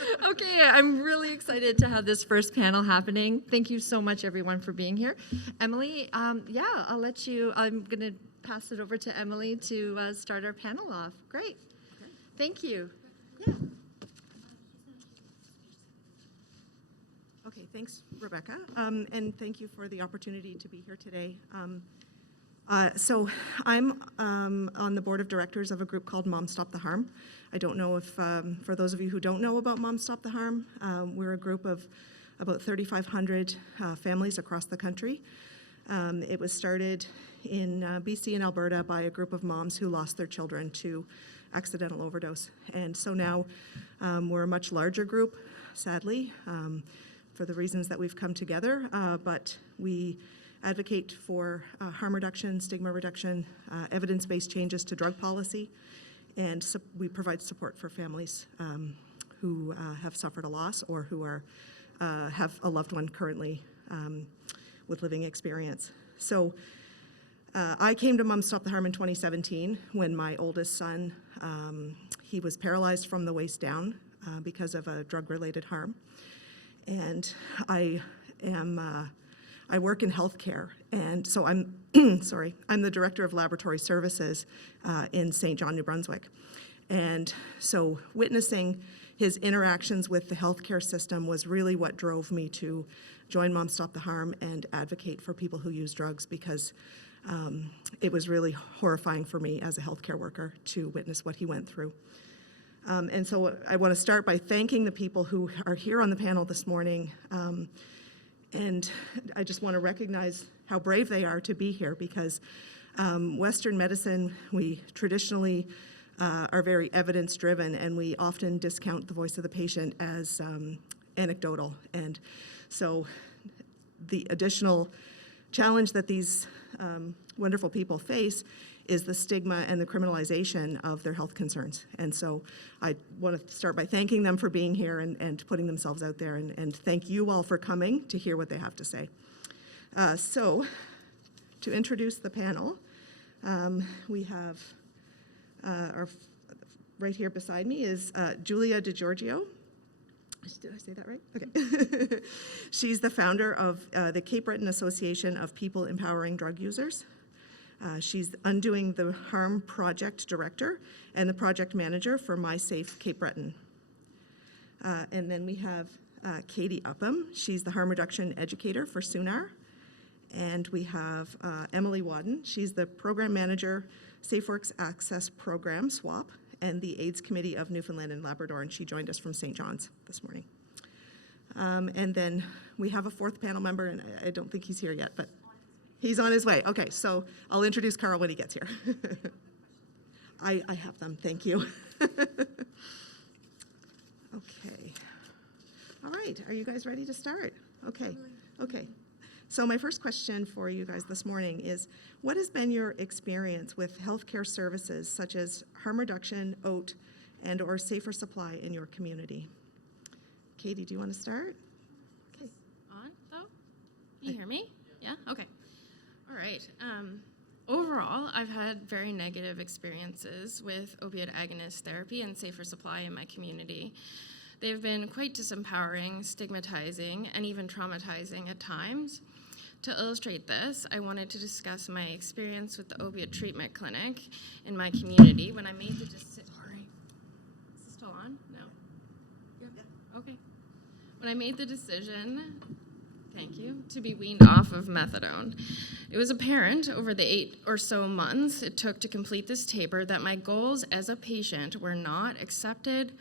Okay, I'm really excited to have this first panel happening. Thank you so much, everyone, for being here. Emily, yeah, I'll let you, I'm going to pass it over to Emily to start our panel off. Great. Thank you. Yeah. Okay, thanks, Rebecca, and thank you for the opportunity to be here today. So I'm on the board of directors of a group called Moms Stop the Harm. I don't know if, for those of you who don't know about Moms Stop the Harm, we're a group of about 3,500 families across the country. It was started in BC and Alberta by a group of moms who lost their children to accidental overdose. And so now we're a much larger group, sadly, for the reasons that we've come together, but we advocate for harm reduction, stigma reduction, evidence-based changes to drug policy, and we provide support for families who have suffered a loss or who are have a loved one currently with living experience. So I came to Moms Stop the Harm in 2017 when my oldest son, he was paralyzed from the waist down because of a drug-related harm. And I work in healthcare, and so I'm sorry, I'm the director of laboratory services in St. John, New Brunswick. And so witnessing his interactions with the healthcare system was really what drove me to join Moms Stop the Harm and advocate for people who use drugs, because it was really horrifying for me as a healthcare worker to witness what he went through. And so I want to start by thanking the people who are here on the panel this morning. And I just want to recognize how brave they are to be here, because Western medicine, we traditionally are very evidence-driven, and we often discount the voice of the patient as anecdotal. And so the additional challenge that these wonderful people face is the stigma and the criminalization of their health concerns. And so I want to start by thanking them for being here and putting themselves out there, and thank you all for coming to hear what they have to say. So to introduce the panel, we have right here beside me is Giulia Giorgio. Did I say that right? Okay. She's the founder of the Cape Breton Association of People Empowering Drug Users. She's Undoing the Harm Project Director and the Project Manager for MySafe Cape Breton. And then we have Katie Upham. She's the Harm Reduction Educator for SUNAR. And we have Emily Wadden. She's the Program Manager, SafeWorks Access Program, SWAP, and the AIDS Committee of Newfoundland and Labrador, and she joined us from St. John's this morning. And then we have a fourth panel member, and I don't think he's here yet, but he's on his way. Okay, so I'll introduce Carl when he gets here. I have them, thank you. Okay. All right, are you guys ready to start? Okay, okay. So my first question for you guys this morning is, what has been your experience with healthcare services such as harm reduction, OAT, and or safer supply in your community? Katie, do you want to start? Okay. On, though? Can you hear me? Yeah? Okay. All right. Overall, I've had very negative experiences with opiate agonist therapy and safer supply in my community. They've been quite disempowering, stigmatizing, and even traumatizing at times. To illustrate this, I wanted to discuss my experience with the opiate treatment clinic in my community when I made the decision. Sorry. Is this still on? No? Yeah. Okay. When I made the decision, thank you, to be weaned off of methadone, it was apparent over the 8 or so months it took to complete this taper that my goals as a patient were not accepted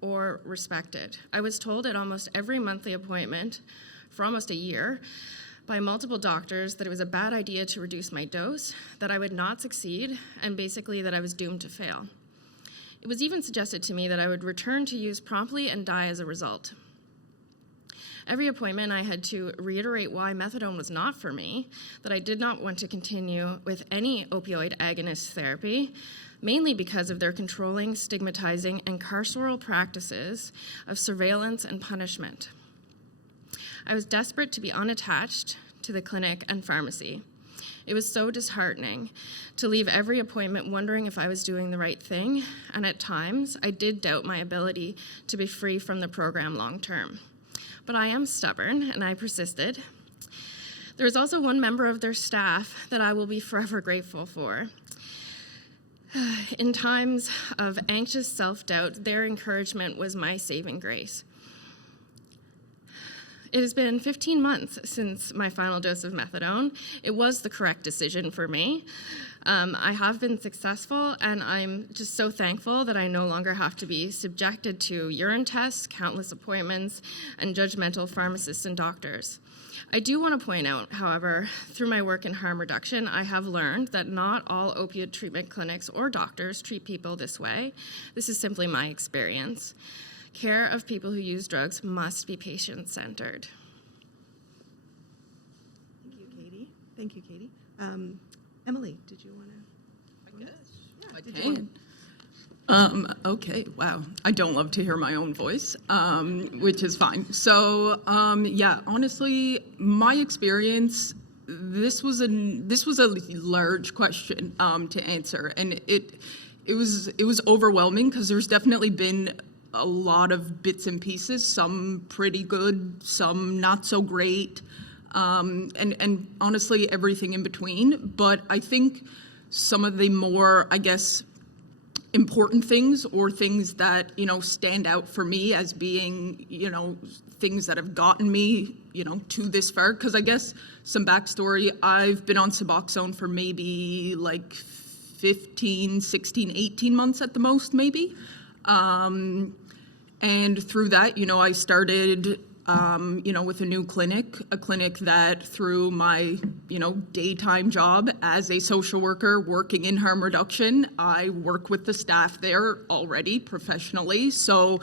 or respected. I was told at almost every monthly appointment for almost a year by multiple doctors that it was a bad idea to reduce my dose, that I would not succeed, and basically that I was doomed to fail. It was even suggested to me that I would return to use promptly and die as a result. Every appointment I had to reiterate why methadone was not for me, that I did not want to continue with any opioid agonist therapy, mainly because of their controlling, stigmatizing, and carceral practices of surveillance and punishment. I was desperate to be unattached to the clinic and pharmacy. It was so disheartening to leave every appointment wondering if I was doing the right thing, and at times I did doubt my ability to be free from the program long term. But I am stubborn, and I persisted. There was also one member of their staff that I will be forever grateful for. In times of anxious self-doubt, their encouragement was my saving grace. It has been 15 months since my final dose of methadone. It was the correct decision for me. I have been successful, and I'm just so thankful that I no longer have to be subjected to urine tests, countless appointments, and judgmental pharmacists and doctors. I do want to point out, however, through my work in harm reduction, I have learned that not all opioid treatment clinics or doctors treat people this way. This is simply my experience. Care of people who use drugs must be patient-centered. Thank you, Katie. Thank you, Katie. Emily, did you want to? I can. Okay, wow. I don't love to hear my own voice, which is fine. So, yeah, honestly, my experience, this was a large question to answer, and it was overwhelming because there's definitely been a lot of bits and pieces, some pretty good, some not so great, and honestly everything in between. But I think some of the more, I guess, important things, or things that, you know, stand out for me as being, you know, things that have gotten me, you know, to this far. Because I guess some backstory, I've been on Suboxone for maybe like 15, 16, 18 months at the most, maybe. And through that, you know, I started, you know, with a new clinic, a clinic that through my, you know, daytime job as a social worker working in harm reduction, I work with the staff there already professionally. So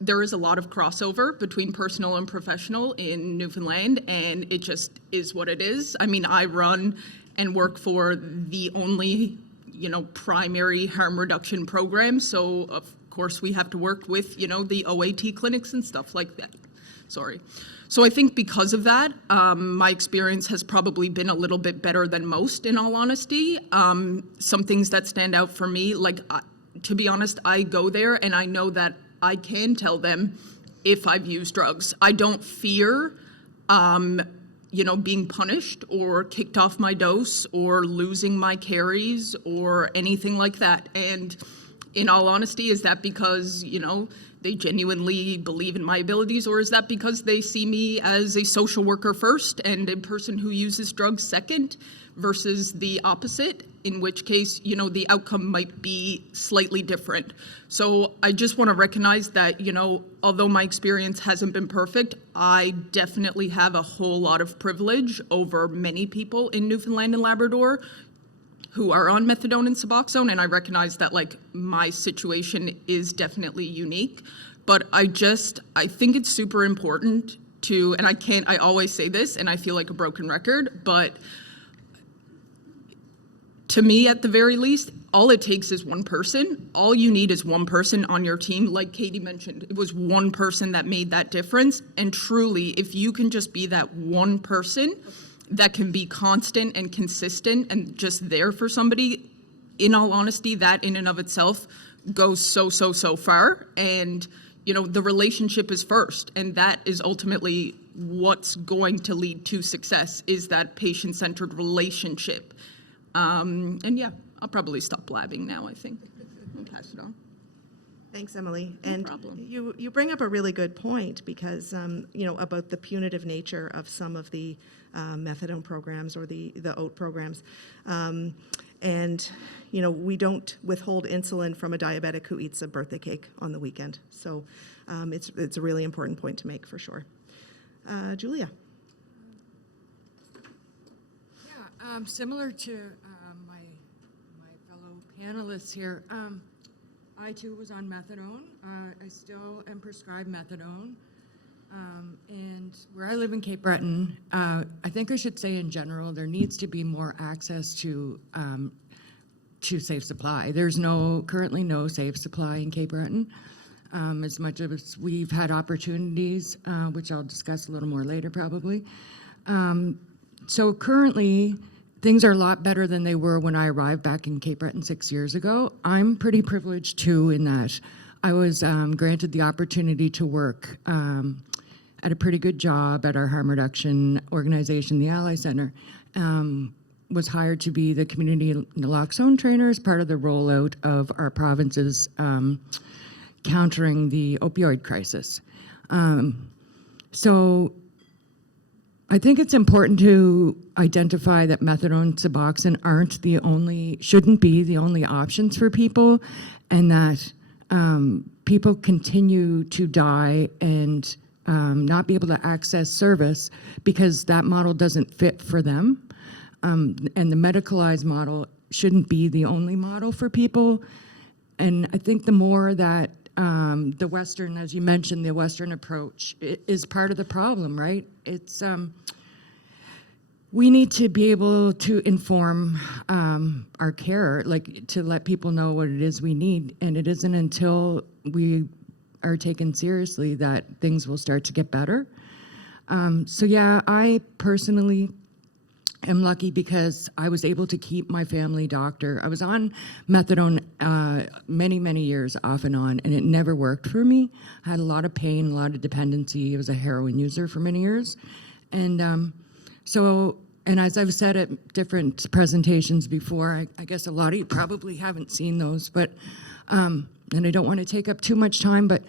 there is a lot of crossover between personal and professional in Newfoundland, and it just is what it is. I mean, I run and work for the only, you know, primary harm reduction program. So of course we have to work with, you know, the OAT clinics and stuff like that. Sorry. So I think because of that, my experience has probably been a little bit better than most, in all honesty. Some things that stand out for me, like, to be honest, I go there and I know that I can tell them if I've used drugs. I don't fear, you know, being punished or kicked off my dose or losing my carries or anything like that. And in all honesty, is that because, you know, they genuinely believe in my abilities, or is that because they see me as a social worker first and a person who uses drugs second, versus the opposite, in which case, you know, the outcome might be slightly different. So I just want to recognize that, you know, although my experience hasn't been perfect, I definitely have a whole lot of privilege over many people in Newfoundland and Labrador who are on methadone and Suboxone, and I recognize that, like, my situation is definitely unique. But I think it's super important to, and I always say this, and I feel like a broken record, but to me, at the very least, all it takes is one person. All you need is one person on your team. Like Katie mentioned, it was one person that made that difference. And truly, if you can just be that one person that can be constant and consistent and just there for somebody, in all honesty, that in and of itself goes so far. And, you know, the relationship is first, and that is ultimately what's going to lead to success, is that patient-centered relationship. And yeah, I'll probably stop blabbing now, I think. I'll pass it on. Thanks, Emily. No and problem. You bring up a really good point, because you know, about the punitive nature of some of the methadone programs or the OAT programs, and you know, we don't withhold insulin from a diabetic who eats a birthday cake on the weekend. So it's a really important point to make, for sure. Giulia. Yeah, similar to my fellow panelists here. I too was on methadone. I still am prescribed methadone. And where I live in Cape Breton, I think I should say in general, there needs to be more access to safe supply. There's currently no safe supply in Cape Breton. As much as we've had opportunities, which I'll discuss a little more later probably, So currently, things are a lot better than they were when I arrived back in Cape Breton 6 years ago. I'm pretty privileged too in that I was granted the opportunity to work at a pretty good job at our harm reduction organization, the Ally Center. Was hired to be the community naloxone trainer as part of the rollout of our province's countering the opioid crisis. So I think it's important to identify that methadone, Suboxone shouldn't be the only options for people, and that people continue to die and not be able to access service because that model doesn't fit for them. And the medicalized model shouldn't be the only model for people. And I think the more that the Western, as you mentioned, the Western approach is part of the problem, right? It's we need to be able to inform our care, like to let people know what it is we need. And it isn't until we are taken seriously that things will start to get better. So yeah, I personally am lucky because I was able to keep my family doctor. I was on methadone many years off and on, and it never worked for me. I had a lot of pain, a lot of dependency. I was a heroin user for many years. And and as I've said at different presentations before, I guess a lot of you probably haven't seen those, but, and I don't want to take up too much time, but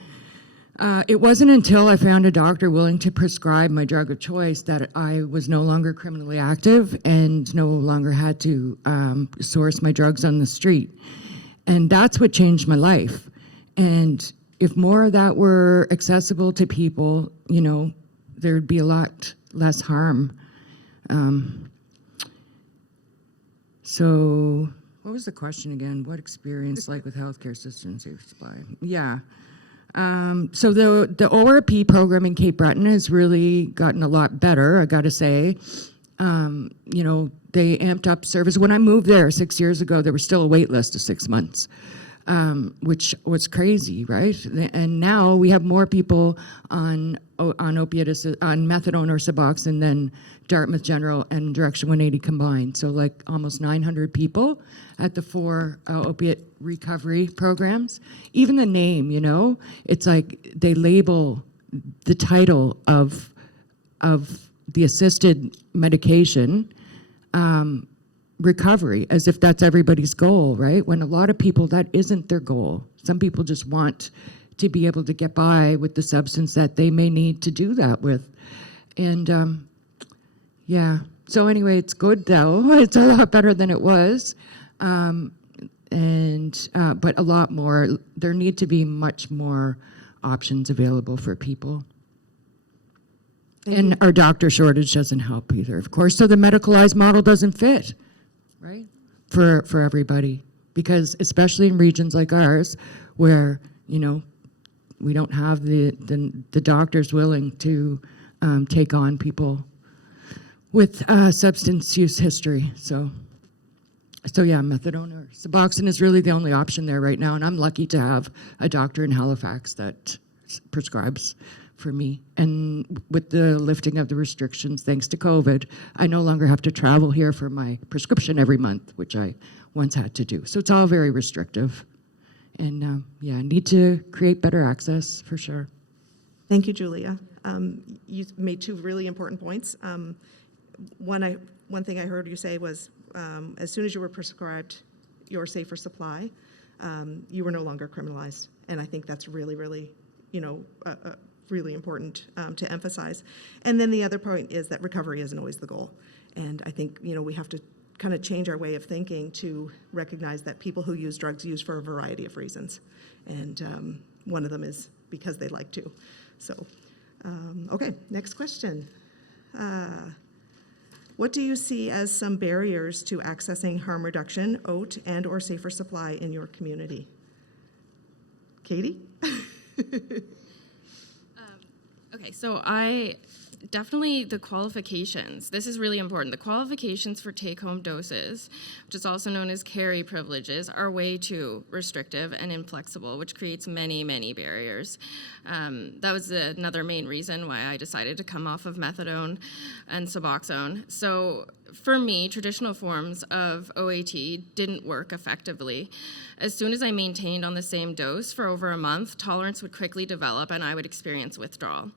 it wasn't until I found a doctor willing to prescribe my drug of choice that I was no longer criminally active and no longer had to source my drugs on the street. And that's what changed my life. And if more of that were accessible to people, you know, there'd be a lot less harm. So what was the question again? What experience like with healthcare systems safe supply? Yeah. So the ORP program in Cape Breton has really gotten a lot better, I gotta say. You know, they amped up service. When I moved there 6 years ago, there was still a wait list of 6 months, which was crazy, right? And now we have more people on methadone or Suboxone than Dartmouth General and Direction 180 combined. So like almost 900 people at the 4 opiate recovery programs. Even the name, you know, it's like they label the title of the assisted medication recovery as if that's everybody's goal, right? When a lot of people, that isn't their goal. Some people just want to be able to get by with the substance that they may need to do that with. And yeah, so anyway, it's good though. It's a lot better than it was. But a lot more, there need to be much more options available for people. And our doctor shortage doesn't help either, of course. So the medicalized model doesn't fit, right? For everybody, because especially in regions like ours, where, you know, we don't have the doctors willing to take on people with substance use history. So yeah, methadone or Suboxone is really the only option there right now, and I'm lucky to have a doctor in Halifax that prescribes for me. And with the lifting of the restrictions, thanks to COVID, I no longer have to travel here for my prescription every month, which I once had to do. So it's all very restrictive. And yeah, need to create better access for sure. Thank you, Giulia. You made 2 really important points. One thing I heard you say was, as soon as you were prescribed your safer supply, you were no longer criminalized. And I think that's really, really, you know, really important to emphasize. And then the other point is that recovery isn't always the goal. And I think, you know, we have to kind of change our way of thinking to recognize that people who use drugs use for a variety of reasons. And one of them is because they like to. So, okay, next question. What do you see as some barriers to accessing harm reduction, OAT, and or safer supply in your community? Katie? Okay, so I definitely the qualifications. This is really important. The qualifications for take-home doses, which is also known as carry privileges, are way too restrictive and inflexible, which creates many, many barriers. That was another main reason why I decided to come off of methadone and Suboxone. So for me, traditional forms of OAT didn't work effectively. As soon as I maintained on the same dose for over a month, tolerance would quickly develop and I would experience withdrawal.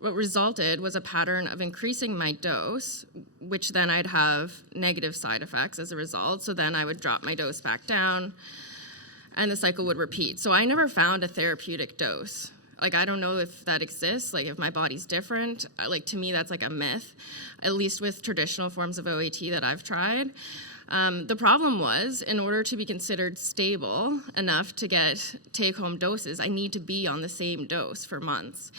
What resulted was a pattern of increasing my dose, which then I'd have negative side effects as a result. So then I would drop my dose back down and the cycle would repeat. So I never found a therapeutic dose. Like, I don't know if that exists, like if my body's different. Like, to me, that's like a myth, at least with traditional forms of OAT that I've tried. The problem was, in order to be considered stable enough to get take-home doses, I need to be on the same dose for months.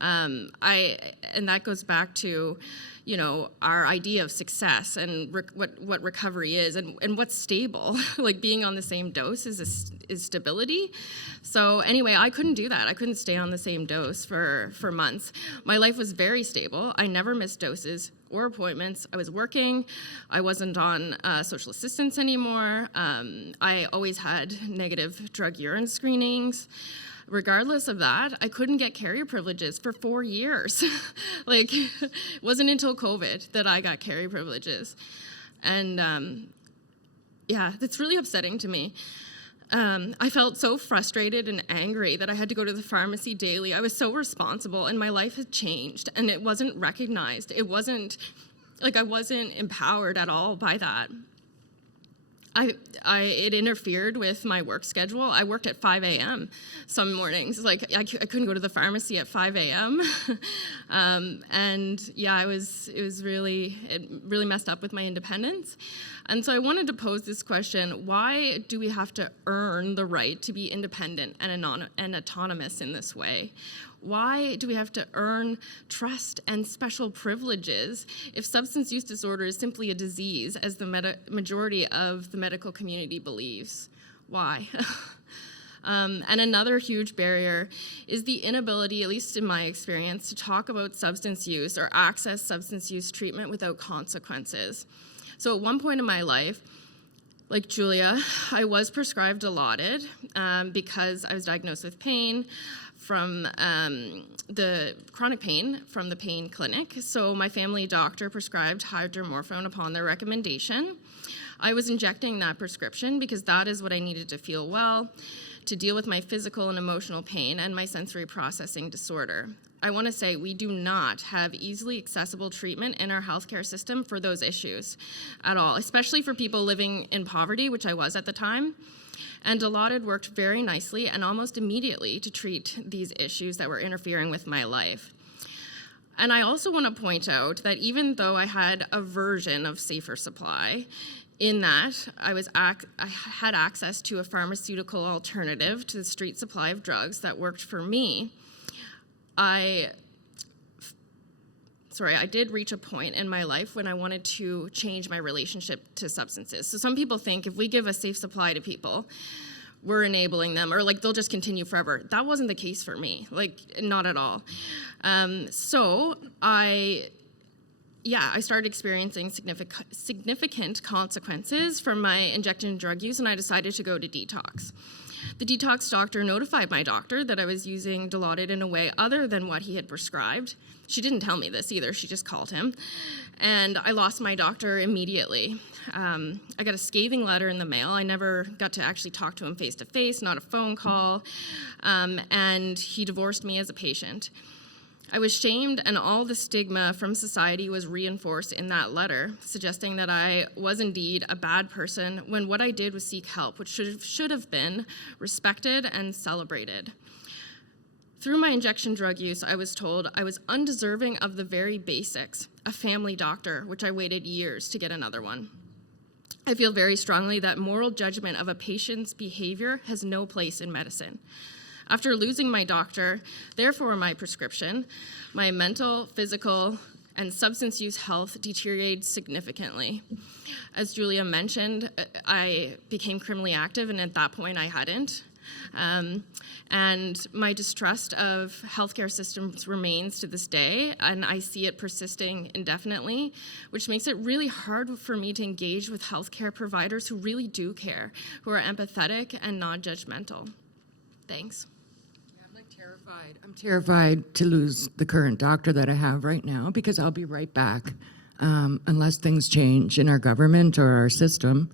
And that goes back to, you know, our idea of success and what recovery is and what's stable. Like, being on the same dose is stability. So anyway, I couldn't do that. I couldn't stay on the same dose for months. My life was very stable. I never missed doses or appointments. I was working. I wasn't on social assistance anymore. I always had negative drug urine screenings. Regardless of that, I couldn't get carrier privileges for 4 years. Like, it wasn't until COVID that I got carrier privileges. And yeah, that's really upsetting to me. I felt so frustrated and angry that I had to go to the pharmacy daily. I was so responsible and my life had changed and it wasn't recognized. It wasn't, like, I wasn't empowered at all by that. It interfered with my work schedule. I worked at 5 a.m. some mornings. Like, I couldn't go to the pharmacy at 5 a.m. And yeah, it really messed up with my independence. And so I wanted to pose this question: why do we have to earn the right to be independent and autonomous in this way? Why do we have to earn trust and special privileges if substance use disorder is simply a disease, as the majority of the medical community believes? Why? And another huge barrier is the inability, at least in my experience, to talk about substance use or access substance use treatment without consequences. So at one point in my life, like Giulia, I was prescribed Dilaudid because I was diagnosed with pain from the chronic pain from the pain clinic. So my family doctor prescribed hydromorphone upon their recommendation. I was injecting that prescription because that is what I needed to feel well, to deal with my physical and emotional pain and my sensory processing disorder. I want to say we do not have easily accessible treatment in our healthcare system for those issues at all, especially for people living in poverty, which I was at the time. And Dilaudid worked very nicely and almost immediately to treat these issues that were interfering with my life. And I also want to point out that even though I had a version of safer supply, in that I had access to a pharmaceutical alternative to the street supply of drugs that worked for me, I did reach a point in my life when I wanted to change my relationship to substances. So some people think if we give a safe supply to people, we're enabling them, or like they'll just continue forever. That wasn't the case for me, like not at all. So I started experiencing significant consequences from my injection drug use, and I decided to go to detox. The detox doctor notified my doctor that I was using Dilaudid in a way other than what he had prescribed. She didn't tell me this either, she just called him. And I lost my doctor immediately. I got a scathing letter in the mail. I never got to actually talk to him face to face, not a phone call. And he divorced me as a patient. I was shamed, and all the stigma from society was reinforced in that letter, suggesting that I was indeed a bad person when what I did was seek help, which should have been respected and celebrated. Through my injection drug use, I was told I was undeserving of the very basics, a family doctor, which I waited years to get another one. I feel very strongly that moral judgment of a patient's behavior has no place in medicine. After losing my doctor, therefore my prescription, my mental, physical, and substance use health deteriorated significantly. As Giulia mentioned, I became criminally active, and at that point I hadn't. And my distrust of healthcare systems remains to this day, and I see it persisting indefinitely, which makes it really hard for me to engage with healthcare providers who really do care, who are empathetic and non-judgmental. Thanks. I'm like terrified. I'm terrified to lose the current doctor that I have right now because I'll be right back unless things change in our government or our system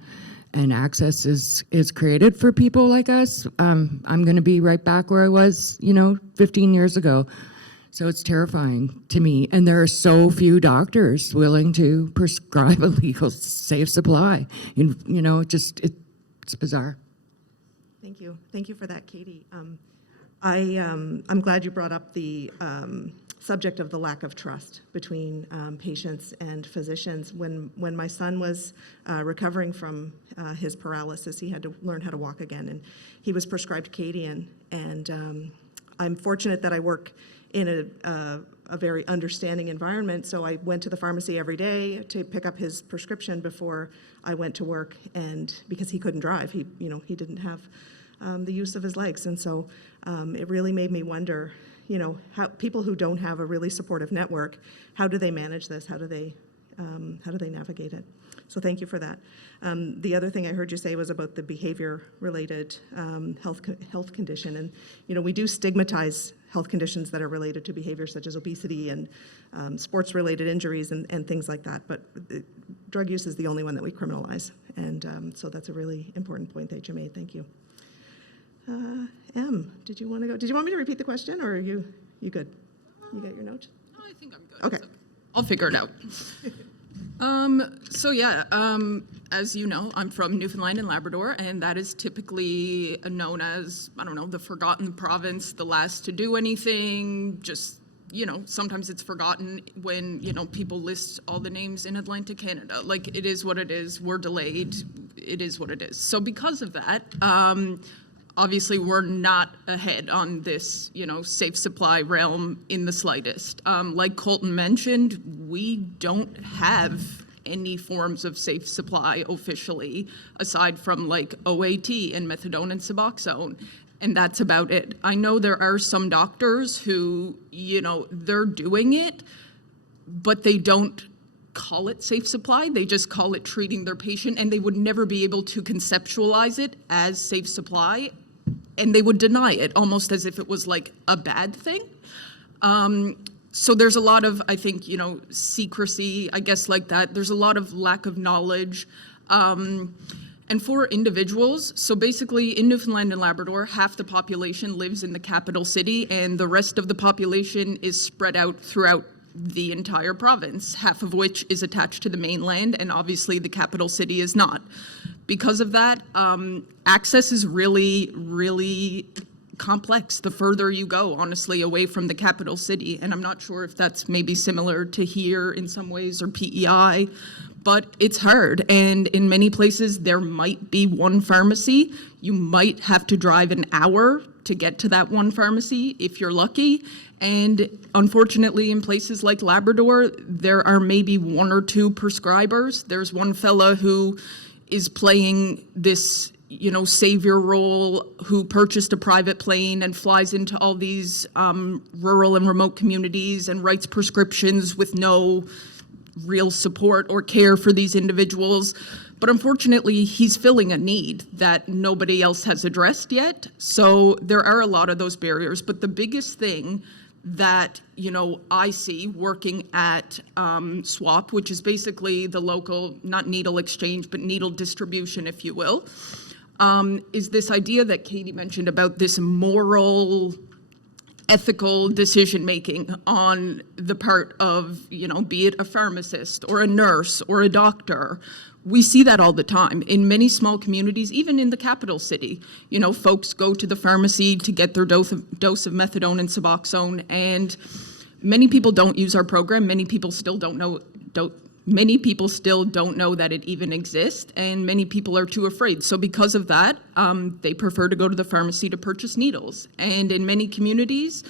and access is created for people like us. I'm going to be right back where I was, 15 years ago. So it's terrifying to me. And there are so few doctors willing to prescribe a legal, safe supply. It's bizarre. Thank you. Thank you for that, Katie. I'm glad you brought up the subject of the lack of trust between patients and physicians. When my son was recovering from his paralysis, he had to learn how to walk again, and he was prescribed Cadian. And I'm fortunate that I work in a very understanding environment, so I went to the pharmacy every day to pick up his prescription before I went to work, and because he couldn't drive, he didn't have the use of his legs, and so it really made me wonder, how people who don't have a really supportive network, how do they manage this? How do they navigate it? So thank you for that. The other thing I heard you say was about the behavior-related health condition, and we do stigmatize health conditions that are related to behavior, such as obesity and sports-related injuries and things like that. But drug use is the only one that we criminalize, and so that's a really important point that you made. Thank you. Em, did you want to go? Did you want me to repeat the question, or are you good? You got your notes? No, I think I'm good. Okay. It's I'll figure it out. As you know, I'm from Newfoundland and Labrador, and that is typically known as, the forgotten province, the last to do anything, just, sometimes it's forgotten when, people list all the names in Atlantic Canada. Like, it is what it is, we're delayed, it is what it is. So because of that, obviously, we're not ahead on this, safe supply realm in the slightest. Like Colton mentioned, we don't have any forms of safe supply officially, aside from like OAT and methadone and Suboxone, and that's about it. I know there are some doctors who, they're doing it, but they don't call it safe supply. They just call it treating their patient, and they would never be able to conceptualize it as safe supply, and they would deny it almost as if it was like a bad thing. So there's a lot of, I think, secrecy, I guess, like that. There's a lot of lack of knowledge. And for individuals, so basically in Newfoundland and Labrador, half the population lives in the capital city, and the rest of the population is spread out throughout the entire province, half of which is attached to the mainland, and obviously the capital city is not. Because of that, access is really, really complex the further you go, honestly, away from the capital city. And I'm not sure if that's maybe similar to here in some ways or PEI, but it's hard. And in many places, there might be one pharmacy. You might have to drive an hour to get to that one pharmacy if you're lucky. And unfortunately, in places like Labrador, there are maybe one or two prescribers. There's one fella who is playing this, savior role, who purchased a private plane and flies into all these rural and remote communities and writes prescriptions with no real support or care for these individuals. But unfortunately, he's filling a need that nobody else has addressed yet. So there are a lot of those barriers. But the biggest thing that, I see working at SWAP, which is basically the local, not needle exchange, but needle distribution, if you will, is this idea that Katie mentioned about this moral, ethical decision-making on the part of, be it a pharmacist or a nurse or a doctor. We see that all the time in many small communities, even in the capital city. Folks go to the pharmacy to get their dose of methadone and Suboxone, and many people don't use our program. Many people still don't know that it even exists, and many people are too afraid. So because of that, they prefer to go to the pharmacy to purchase needles. And in many communities,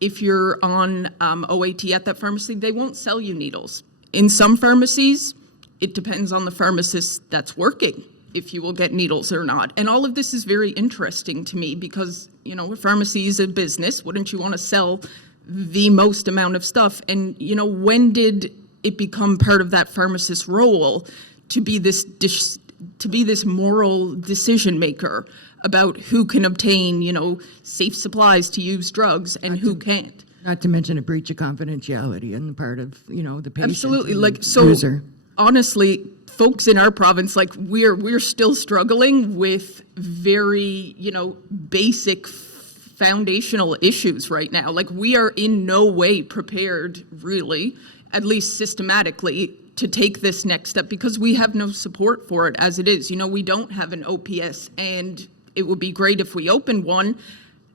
if you're on OAT at that pharmacy, they won't sell you needles. In some pharmacies, it depends on the pharmacist that's working. if you will get needles or not. And all of this is very interesting to me because, you know, a pharmacy is a business. Wouldn't you want to sell the most amount of stuff? And, you know, when did it become part of that pharmacist's role to be this moral decision maker about who can obtain, you know, safe supplies to use drugs and who can't? Not to mention a breach of confidentiality on the part of, you know, the patient. Absolutely. and Like, the so user. honestly, folks in our province, like we're still struggling with very, you know, basic foundational issues right now. Like, we are in no way prepared, really, at least systematically, to take this next step because we have no support for it as it is. You know, we don't have an OPS, and it would be great if we opened one.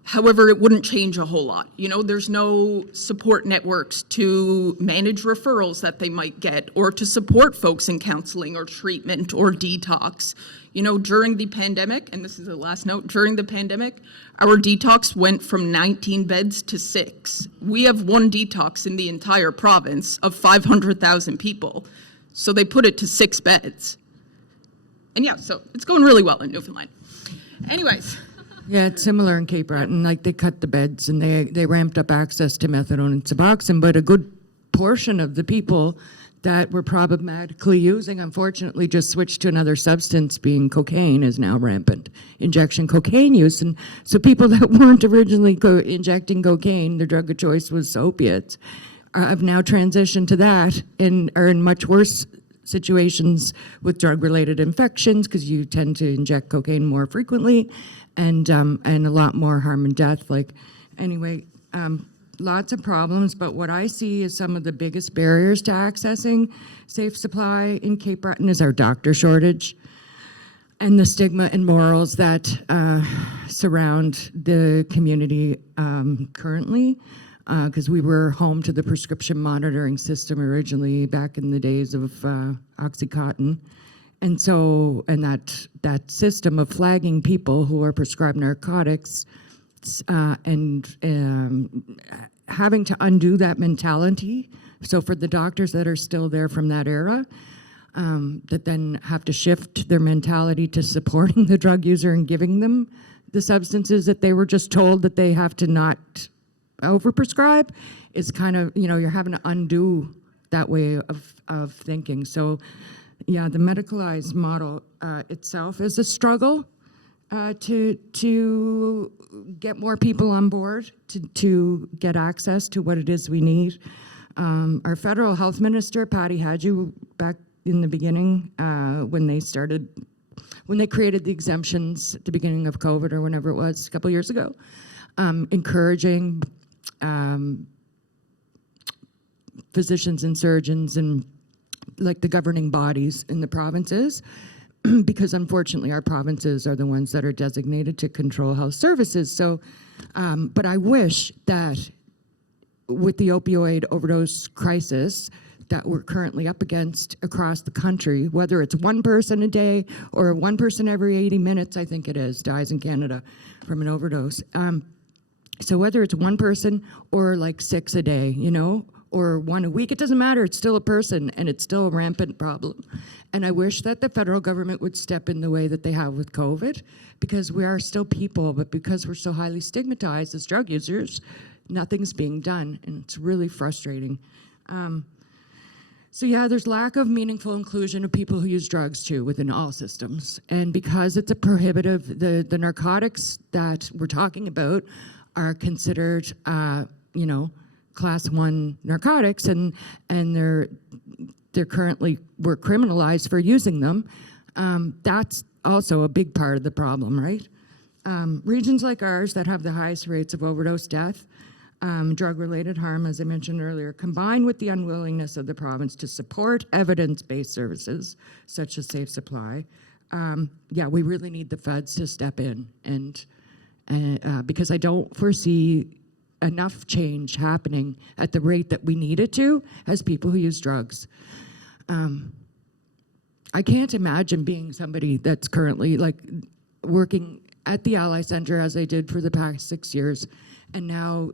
However, it wouldn't change a whole lot. You know, there's no support networks to manage referrals that they might get or to support folks in counseling or treatment or detox. You know, during the pandemic, and this is the last note, during the pandemic, our detox went from 19 beds to 6. We have one detox in the entire province of 500,000 people. So they put it to 6 beds. And yeah, so it's going really well in Newfoundland. Anyways. Yeah, it's similar in Cape Breton. Like, they cut the beds and they ramped up access to methadone and Suboxone, but a good portion of the people that were problematically using, unfortunately, just switched to another substance, being cocaine is now rampant. Injection cocaine use. And so people that weren't originally injecting cocaine, their drug of choice was opiates, have now transitioned to that and are in much worse situations with drug-related infections because you tend to inject cocaine more frequently, and a lot more harm and death. Like, anyway, lots of problems, but what I see is some of the biggest barriers to accessing safe supply in Cape Breton is our doctor shortage and the stigma and morals that surround the community currently, because we were home to the prescription monitoring system originally back in the days of OxyContin. And so, and that system of flagging people who are prescribed narcotics and having to undo that mentality. So for the doctors that are still there from that era, that then have to shift their mentality to supporting the drug user and giving them the substances that they were just told that they have to not overprescribe, is kind of, you know, you're having to undo that way of thinking. So yeah, the medicalized model itself is a struggle to get more people on board, to get access to what it is we need. Our federal health minister, Patty Hadju, back in the beginning, when they created the exemptions at the beginning of COVID or whenever it was, a couple years ago, encouraging physicians and surgeons and like the governing bodies in the provinces, because unfortunately our provinces are the ones that are designated to control health services. So, but I wish that with the opioid overdose crisis that we're currently up against across the country, whether it's one person a day or one person every 80 minutes, I think it is, dies in Canada from an overdose. So whether it's one person or like 6 a day, you know, or 1 a week, it doesn't matter, it's still a person and it's still a rampant problem. And I wish that the federal government would step in the way that they have with COVID, because we are still people, but because we're so highly stigmatized as drug users, nothing's being done, and it's really frustrating. So yeah, there's lack of meaningful inclusion of people who use drugs too within all systems. And because it's a prohibitive, the narcotics that we're talking about are considered, you know, class 1 narcotics, and they're currently, we're criminalized for using them. That's also a big part of the problem, right? Regions like ours that have the highest rates of overdose death, drug-related harm, as I mentioned earlier, combined with the unwillingness of the province to support evidence-based services such as safe supply, yeah, we really need the feds to step in, and because I don't foresee enough change happening at the rate that we need it to as people who use drugs. I can't imagine being somebody that's currently like working at the Ally Center as I did for the past 6 years, and now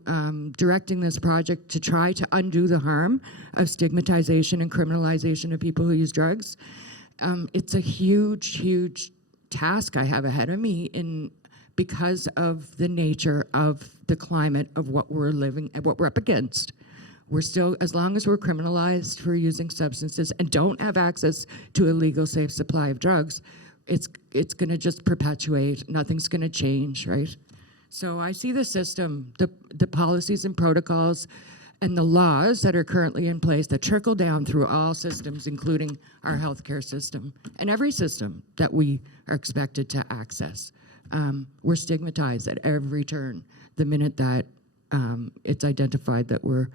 directing this project to try to undo the harm of stigmatization and criminalization of people who use drugs. It's a huge, huge task I have ahead of me because of the nature of the climate of what we're living and what we're up against. We're still, as long as we're criminalized for using substances and don't have access to a legal, safe supply of drugs, it's going to just perpetuate. Nothing's going to change, right? So I see the system, the policies and protocols and the laws that are currently in place that trickle down through all systems, including our healthcare system and every system that we are expected to access. We're stigmatized at every turn the minute that it's identified that we're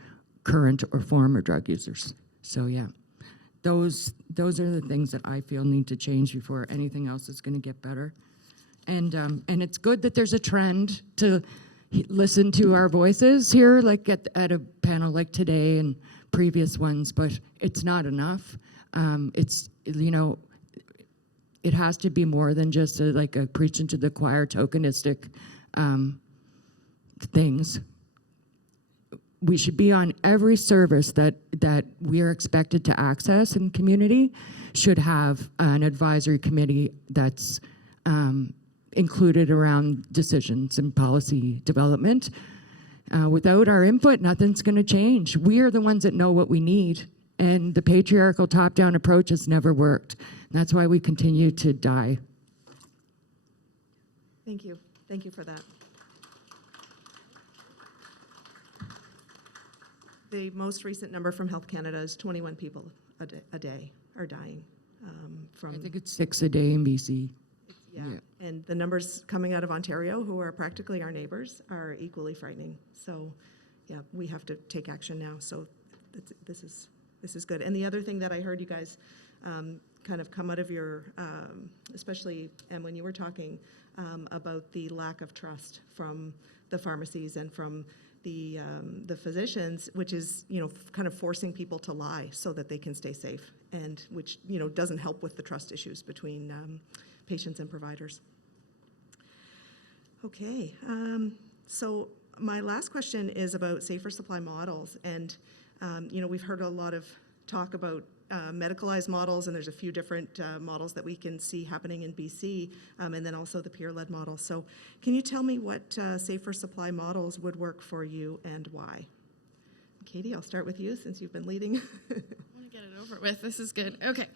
current or former drug users. So yeah, those are the things that I feel need to change before anything else is going to get better. And it's good that there's a trend to listen to our voices here, like at a panel like today and previous ones, but it's not enough. It's, you know, it has to be more than just a preaching to the choir, tokenistic things. We should be on every service that we are expected to access in community, should have an advisory committee that's included around decisions and policy development. Without our input, nothing's going to change. We are the ones that know what we need, and the patriarchal top-down approach has never worked. And that's why we continue to die. Thank you. Thank you for that. The most recent number from Health Canada is 21 people a day are dying from. I think it's 6 a day in BC. Yeah. Yeah. And the numbers coming out of Ontario, who are practically our neighbors, are equally frightening. So, yeah, we have to take action now. So, this is good. And the other thing that I heard you guys kind of come out of your, especially, and when you were talking about the lack of trust from the pharmacies and from the physicians, which is, you know, kind of forcing people to lie so that they can stay safe, and which, you know, doesn't help with the trust issues between patients and providers. Okay, so my last question is about safer supply models, and you know, we've heard a lot of talk about medicalized models, and there's a few different models that we can see happening in BC, and then also the peer-led model. So can you tell me what safer supply models would work for you and why? Katie, I'll start with you since you've been leading. I want to get it over with. This is good. Okay.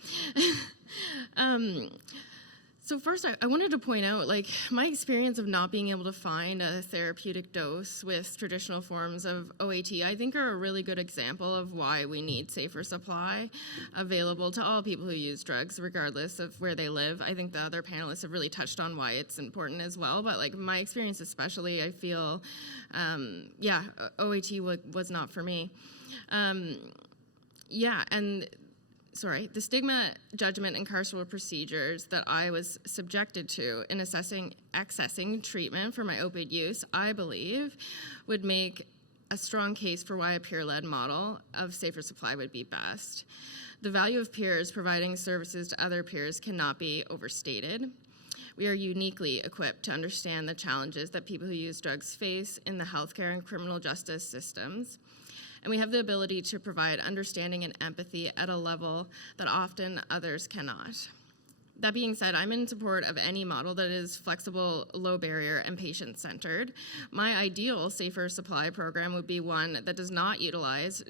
So first, I wanted to point out, like, my experience of not being able to find a therapeutic dose with traditional forms of OAT, I think are a really good example of why we need safer supply available to all people who use drugs, regardless of where they live. I think the other panelists have really touched on why it's important as well, but like my experience especially, I feel, yeah, OAT was not for me. Yeah, and the stigma, judgment, and carceral procedures that I was subjected to in accessing treatment for my opioid use, I believe, would make a strong case for why a peer-led model of safer supply would be best. The value of peers providing services to other peers cannot be overstated. We are uniquely equipped to understand the challenges that people who use drugs face in the healthcare and criminal justice systems. And we have the ability to provide understanding and empathy at a level that often others cannot. That being said, I'm in support of any model that is flexible, low barrier, and patient-centered. My ideal safer supply program would be one that does not utilize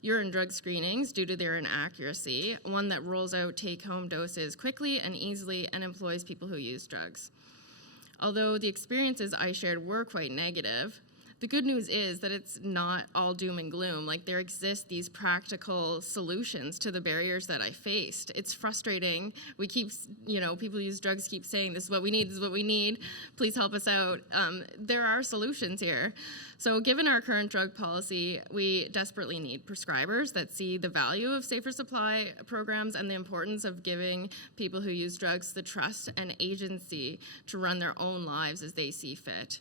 urine drug screenings due to their inaccuracy, one that rolls out take-home doses quickly and easily and employs people who use drugs. Although the experiences I shared were quite negative, the good news is that it's not all doom and gloom. Like, there exist these practical solutions to the barriers that I faced. It's frustrating. We keep, you know, people who use drugs keep saying, this is what we need, this is what we need. Please help us out. There are solutions here. So given our current drug policy, we desperately need prescribers that see the value of safer supply programs and the importance of giving people who use drugs the trust and agency to run their own lives as they see fit.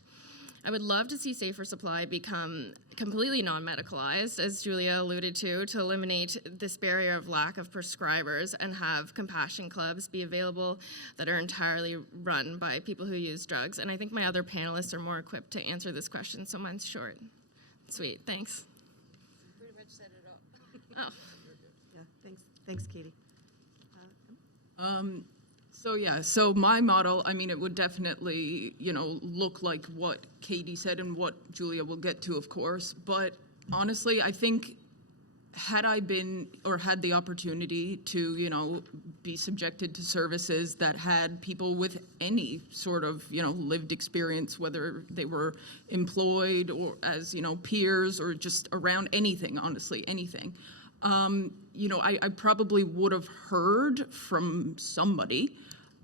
I would love to see safer supply become completely non-medicalized, as Giulia alluded to eliminate this barrier of lack of prescribers and have compassion clubs be available that are entirely run by people who use drugs. And I think my other panelists are more equipped to answer this question, so mine's short. Sweet, thanks. Pretty much set it up. Oh. Yeah, thanks, Katie. So yeah, so my model, I mean, it would definitely, you know, look like what Katie said and what Giulia will get to, of course. But honestly, I think had I been or had the opportunity to, you know, be subjected to services that had people with any sort of, you know, lived experience, whether they were employed or as, you know, peers or just around anything, honestly, anything. You know, I probably would have heard from somebody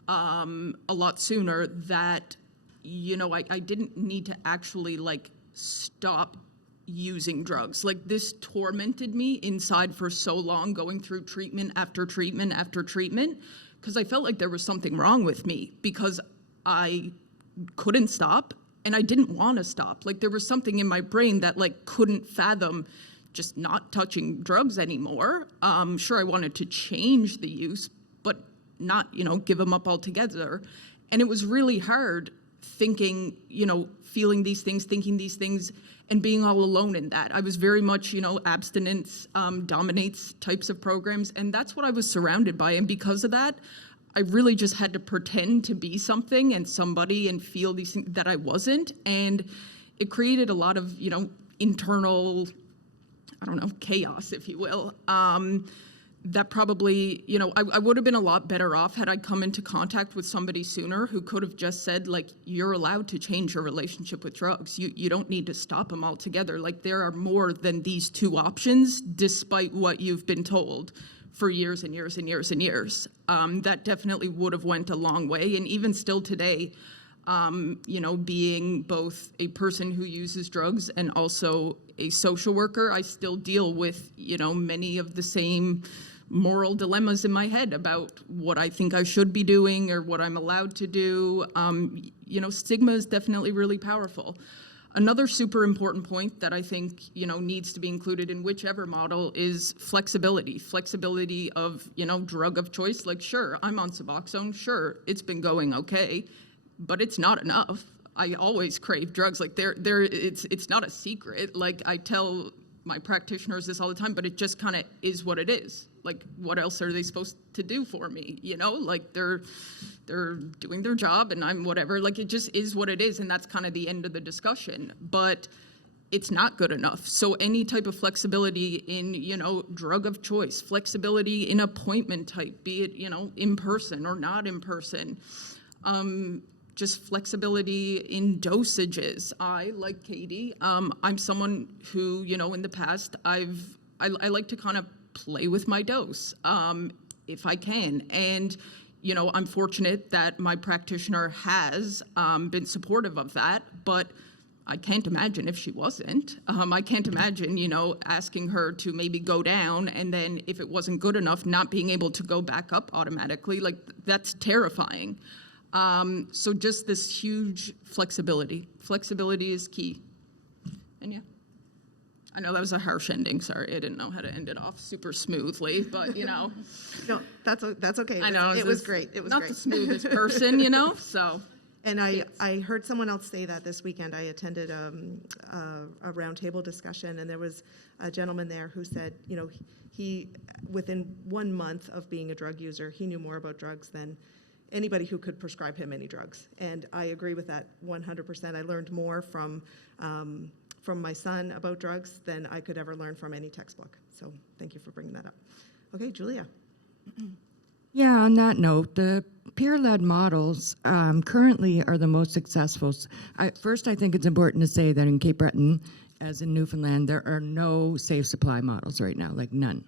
a lot sooner that, you know, I didn't need to actually like stop using drugs. Like this tormented me inside for so long, going through treatment after treatment after treatment, because I felt like there was something wrong with me because I couldn't stop and I didn't want to stop. Like there was something in my brain that like couldn't fathom just not touching drugs anymore. Sure, I wanted to change the use, but not, you know, give them up altogether. And it was really hard thinking, you know, feeling these things, thinking these things, and being all alone in that. I was very much, you know, abstinence dominates types of programs, and that's what I was surrounded by. And because of that, I really just had to pretend to be something and somebody and feel these things that I wasn't. And it created a lot of, you know, internal, I don't know, chaos, if you will. That probably, you know, I would have been a lot better off had I come into contact with somebody sooner who could have just said, like, you're allowed to change your relationship with drugs. You don't need to stop them altogether. Like, there are more than these two options, despite what you've been told for years and years and years and years. That definitely would have went a long way. And even still today, you know, being both a person who uses drugs and also a social worker, I still deal with, you know, many of the same moral dilemmas in my head about what I think I should be doing or what I'm allowed to do. You know, stigma is definitely really powerful. Another super important point that I think, you know, needs to be included in whichever model is flexibility. Flexibility of, you know, drug of choice. Like, sure, I'm on Suboxone. Sure, it's been going okay, but it's not enough. I always crave drugs. Like, it's not a secret. Like, I tell my practitioners this all the time, but it just kind of is what it is. Like, what else are they supposed to do for me? You know, like they're doing their job and I'm whatever. Like, it just is what it is, and that's kind of the end of the discussion. But it's not good enough. So any type of flexibility in, you know, drug of choice, flexibility in appointment type, be it, you know, in person or not in person, just flexibility in dosages. I, like Katie, I'm someone who, you know, in the past, I like to kind of play with my dose, if I can. And, you know, I'm fortunate that my practitioner has been supportive of that, but I can't imagine if she wasn't. I can't imagine, you know, asking her to maybe go down and then if it wasn't good enough, not being able to go back up automatically. Like, that's terrifying. So just this huge flexibility. Flexibility is key. And yeah, I know that was a harsh ending. Sorry, I didn't know how to end it off super smoothly, but you know. No, that's okay. I know. It was great. It was not great. the smoothest person, you know, so. And I heard someone else say that this weekend. I attended a roundtable discussion, and there was a gentleman there who said, you know, he, within 1 month of being a drug user, he knew more about drugs than anybody who could prescribe him any drugs. And I agree with that 100%. I learned more from my son about drugs than I could ever learn from any textbook. So thank you for bringing that up. Okay, Giulia. Yeah, on that note, the peer-led models currently are the most successful. First, I think it's important to say that in Cape Breton, as in Newfoundland, there are no safe supply models right now, like none.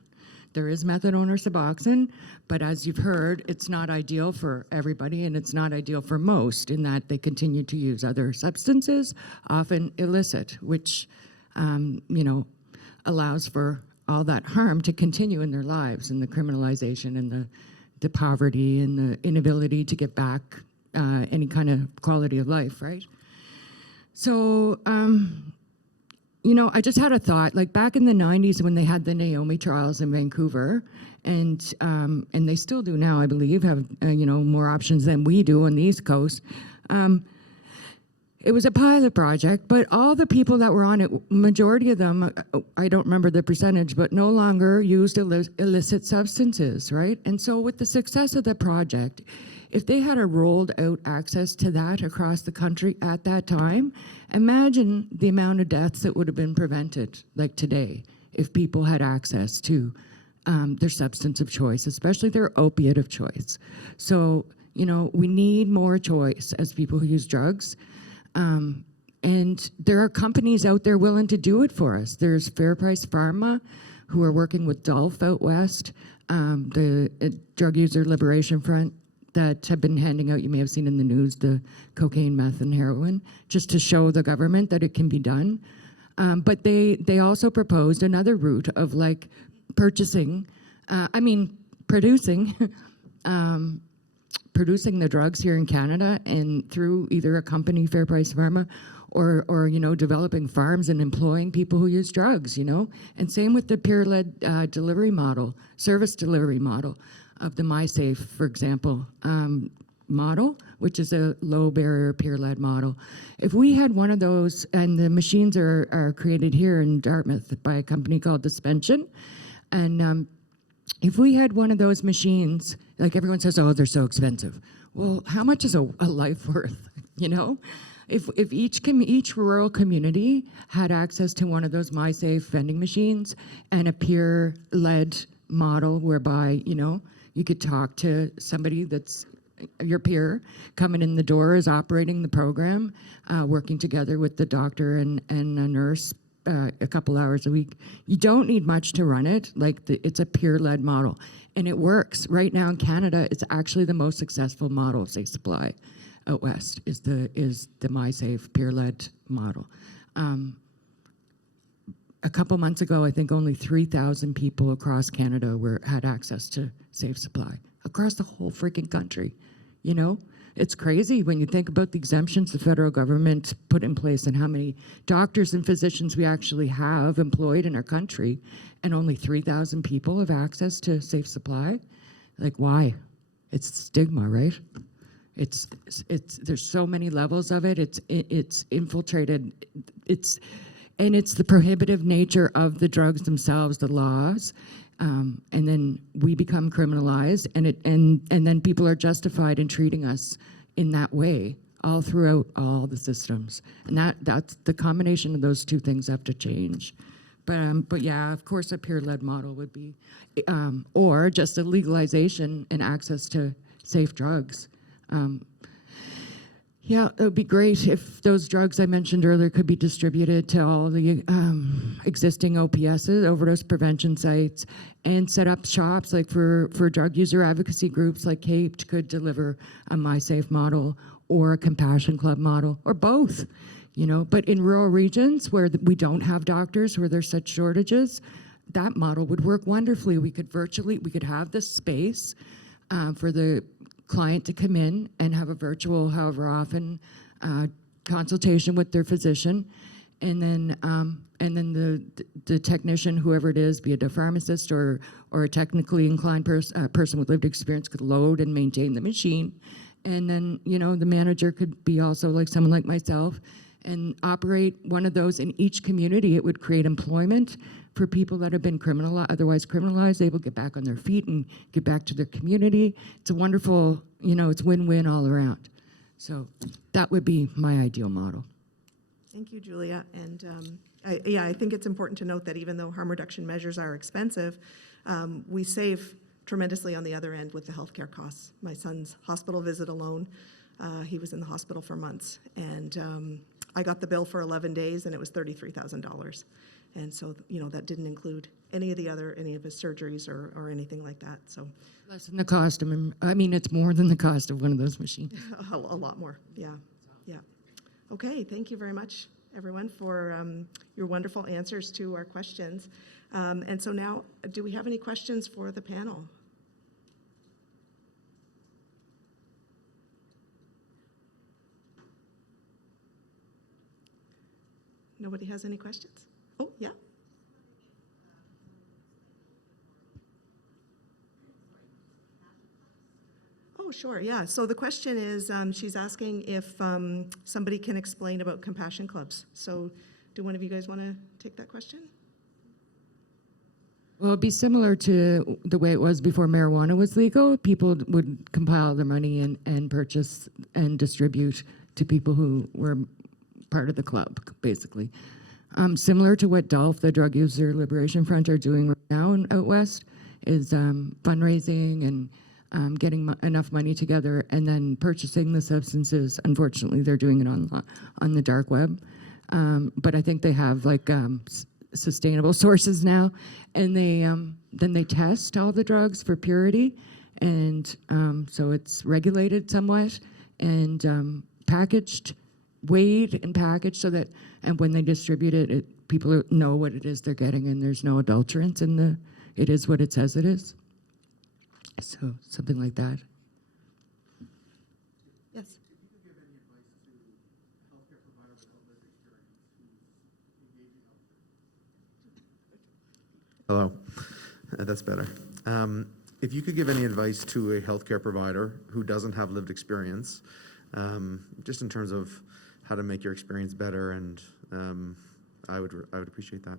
There is methadone or Suboxone, but as you've heard, it's not ideal for everybody, and it's not ideal for most in that they continue to use other substances, often illicit, which, you know, allows for all that harm to continue in their lives, and the criminalization and the poverty and the inability to get back any kind of quality of life, right? So, you know, I just had a thought, like back in the 90s when they had the Naomi trials in Vancouver, and they still do now, I believe, have, you know, more options than we do on the East Coast. It was a pilot project, but all the people that were on it, majority of them, I don't remember the percentage, but no longer used illicit substances, right? And so with the success of the project, if they had a rolled out access to that across the country at that time, imagine the amount of deaths that would have been prevented, like today, if people had access to their substance of choice, especially their opiate of choice. So, you know, we need more choice as people who use drugs. And there are companies out there willing to do it for us. There's Fair Price Pharma, who are working with Dolph out west, the Drug User Liberation Front, that have been handing out, you may have seen in the news, the cocaine, meth, and heroin, just to show the government that it can be done. But they also proposed another route of like producing producing the drugs here in Canada and through either a company, Fair Price Pharma, or you know, developing farms and employing people who use drugs, you know. And same with the peer-led delivery model, service delivery model of the MySafe, for example, model, which is a low barrier peer-led model. If we had one of those, and the machines are created here in Dartmouth by a company called Dispension, and if we had one of those machines, like everyone says, oh, they're so expensive. Well, how much is a life worth, you know? If each rural community had access to one of those MySafe vending machines and a peer-led model whereby, you know, you could talk to somebody that's your peer coming in the door is operating the program, working together with the doctor and a nurse a couple hours a week. You don't need much to run it. It's a peer-led model, and it works. Right now in Canada, it's actually the most successful model of safe supply out west is the MySafe peer-led model. A couple months ago, I think only 3,000 people across Canada had access to safe supply across the whole freaking country. You know, it's crazy when you think about the exemptions the federal government put in place and how many doctors and physicians we actually have employed in our country, and only 3,000 people have access to safe supply. Like, why? It's stigma, right? It's there's so many levels of it. It's infiltrated. It's the prohibitive nature of the drugs themselves, the laws, and then we become criminalized, and then people are justified in treating us in that way all throughout all the systems, and that's the combination of those two things have to change. But yeah, of course, a peer-led model would be, or just a legalization and access to safe drugs. Yeah, it would be great if those drugs I mentioned earlier could be distributed to all the existing OPSs, overdose prevention sites, and set up shops like for drug user advocacy groups like CAPE could deliver a MySafe model or a Compassion Club model, or both, you know. But in rural regions where we don't have doctors, where there's such shortages, that model would work wonderfully. We could have this space for the client to come in and have a virtual, however often, consultation with their physician, and then the technician, whoever it is, be it a pharmacist or a technically inclined person with lived experience, could load and maintain the machine, and then, you know, the manager could be also like someone like myself and operate one of those in each community. It would create employment for people that have been otherwise criminalized, able to get back on their feet and get back to their community. It's a wonderful, you know, it's win-win all around. So that would be my ideal model. Thank you, Giulia. And I think it's important to note that even though harm reduction measures are expensive, we save tremendously on the other end with the healthcare costs. My son's hospital visit alone, he was in the hospital for months, and I got the bill for 11 days, and it was $33,000. And so, you know, that didn't include any of his surgeries or anything like that. So Less than the cost of, it's more than the cost of one of those machines. a lot more, yeah. Okay, thank you very much, everyone, for your wonderful answers to our questions. And so now, do we have any questions for the panel? Nobody has any questions? Oh, yeah. Oh, sure, yeah. So the question is, she's asking if somebody can explain about compassion clubs. So do one of you guys want to take that question? Well, it'd be similar to the way it was before marijuana was legal. People would compile their money and purchase and distribute to people who were part of the club, basically. Similar to what DOLF, the Drug User Liberation Front, are doing right now out west, is fundraising and getting enough money together and then purchasing the substances. Unfortunately, they're doing it on the dark web. But I think they have like sustainable sources now, and then they test all the drugs for purity, and so it's regulated somewhat and packaged, weighed and packaged so that, and when they distribute it, people know what it is they're getting, and there's no adulterants in it is what it says it is. So something like that. Yes. Hello, that's better. If you could give any advice to a healthcare provider who doesn't have lived experience, just in terms of how to make your experience better, and I would appreciate that.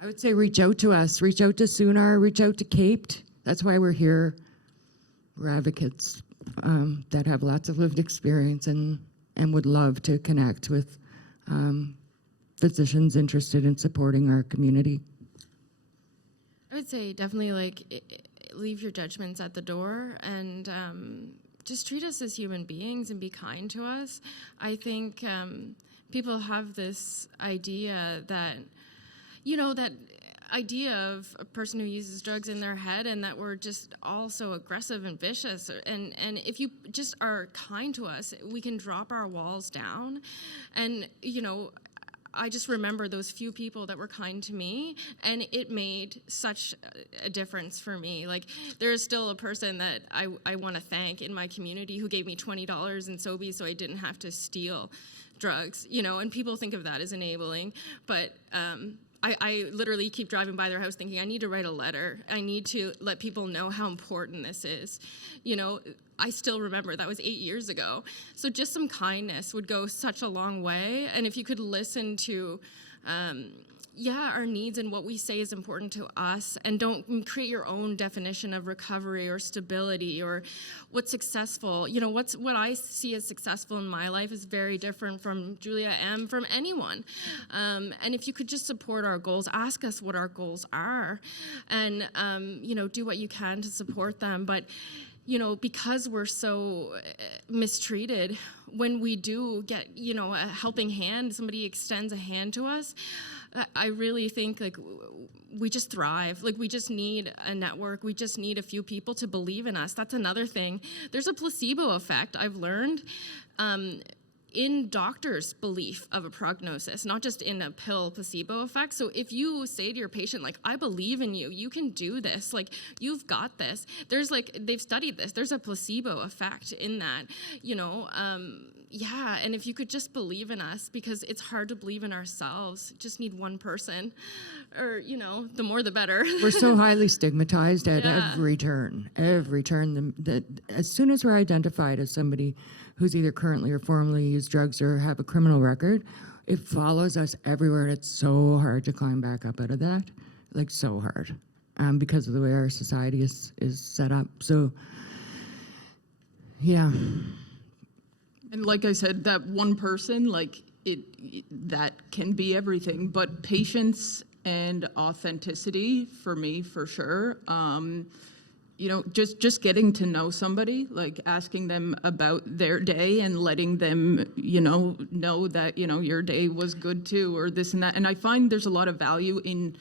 I would say reach out to us, reach out to SUNAR, reach out to CAPE. That's why we're here. We're advocates that have lots of lived experience and would love to connect with physicians interested in supporting our community. I would say definitely leave your judgments at the door and just treat us as human beings and be kind to us. I think people have this idea that, that idea of a person who uses drugs in their head and that we're just all so aggressive and vicious. And if you just are kind to us, we can drop our walls down. And, I just remember those few people that were kind to me, and it made such a difference for me. Like, there is still a person that I want to thank in my community who gave me $20 in Sobe so I didn't have to steal drugs, and people think of that as enabling, but I literally keep driving by their house thinking, I need to write a letter. I need to let people know how important this is. I still remember that was 8 years ago. So just some kindness would go such a long way. And if you could listen to, our needs and what we say is important to us, and don't create your own definition of recovery or stability or what's successful. What I see as successful in my life is very different from Giulia M, from anyone. And if you could just support our goals, ask us what our goals are, and do what you can to support them. But because we're so mistreated, when we do get, a helping hand, somebody extends a hand to us, I really think we just thrive. We just need a network. We just need a few people to believe in us. That's another thing. There's a placebo effect, I've learned. In doctors' belief of a prognosis, not just in a pill placebo effect. So if you say to your patient, I believe in you, you can do this, you've got this. There's they've studied this. There's a placebo effect in that, and if you could just believe in us, because it's hard to believe in ourselves. Just need one person, or, the more the better. We're so highly stigmatized at every turn. As soon as we're identified as somebody who's either currently or formerly used drugs or have a criminal record, it follows us everywhere, and it's so hard to climb back up out of that, so hard, because of the way our society is set up. So, yeah. And like I said, that one person, that can be everything, but patience and authenticity for me, for sure. Just getting to know somebody, asking them about their day and letting them, know that, your day was good too, or this and that. And I find there's a lot of value in,